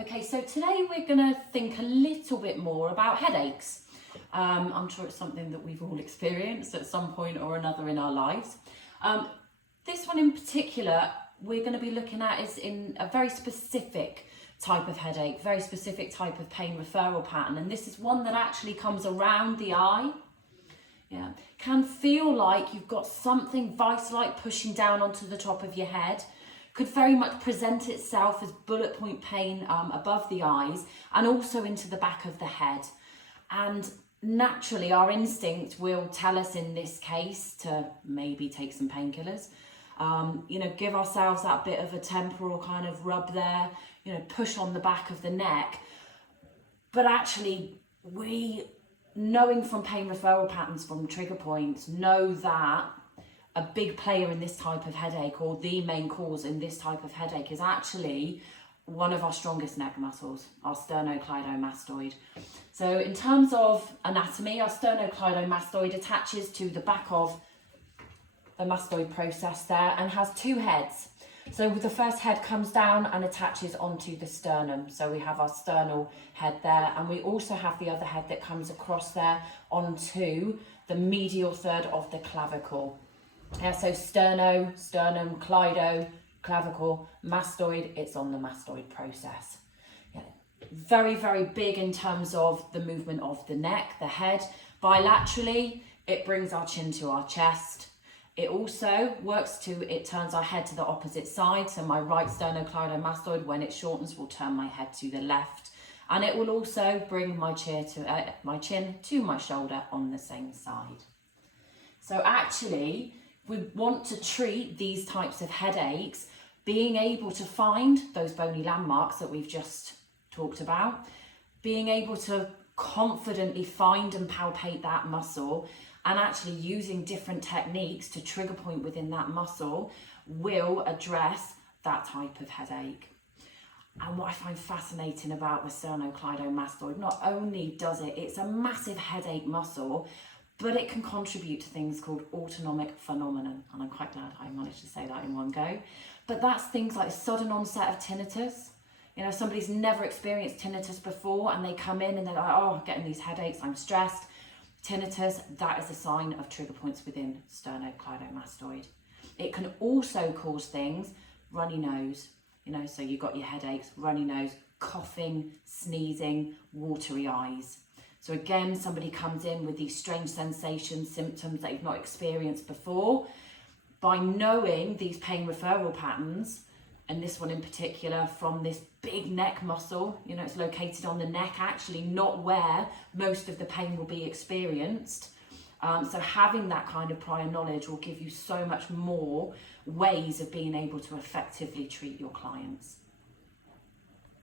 Okay, so today we're going to think a little bit more about headaches. I'm sure it's something that we've all experienced at some point or another in our lives. This one in particular, we're going to be looking at is in a very specific type of headache, very specific type of pain referral pattern. And this is one that actually comes around the eye. Yeah, can feel like you've got something vice-like pushing down onto the top of your head. Could very much present itself as bullet point pain above the eyes and also into the back of the head. And naturally, our instinct will tell us in this case to maybe take some painkillers. Give ourselves that bit of a temporal kind of rub there, push on the back of the neck. But actually, we, knowing from pain referral patterns from trigger points, know that a big player in this type of headache, or the main cause in this type of headache, is actually one of our strongest neck muscles, our sternocleidomastoid. So in terms of anatomy, our sternocleidomastoid attaches to the back of the mastoid process there and has two heads. So the first head comes down and attaches onto the sternum. So we have our sternal head there, and we also have the other head that comes across there onto the medial third of the clavicle. Yeah, so sterno, sternum, cleido, clavicle, mastoid, it's on the mastoid process. Yeah. Very, very big in terms of the movement of the neck, the head. Bilaterally, it brings our chin to our chest. It also it turns our head to the opposite side. So my right sternocleidomastoid, when it shortens, will turn my head to the left. And it will also bring my chin to my shoulder on the same side. So actually, we want to treat these types of headaches, being able to find those bony landmarks that we've just talked about, being able to confidently find and palpate that muscle, and actually using different techniques to trigger point within that muscle will address that type of headache. And what I find fascinating about the sternocleidomastoid, not only does it's a massive headache muscle, but it can contribute to things called autonomic phenomenon. And I'm quite glad I managed to say that in one go. But that's things like sudden onset of tinnitus. Somebody's never experienced tinnitus before and they come in and they're like, oh, I'm getting these headaches, I'm stressed. Tinnitus, that is a sign of trigger points within sternocleidomastoid. It can also cause things, runny nose, so you've got your headaches, runny nose, coughing, sneezing, watery eyes. So again, somebody comes in with these strange sensations, symptoms that you've not experienced before. By knowing these pain referral patterns, and this one in particular from this big neck muscle, it's located on the neck, actually not where most of the pain will be experienced. So having that kind of prior knowledge will give you so much more ways of being able to effectively treat your clients.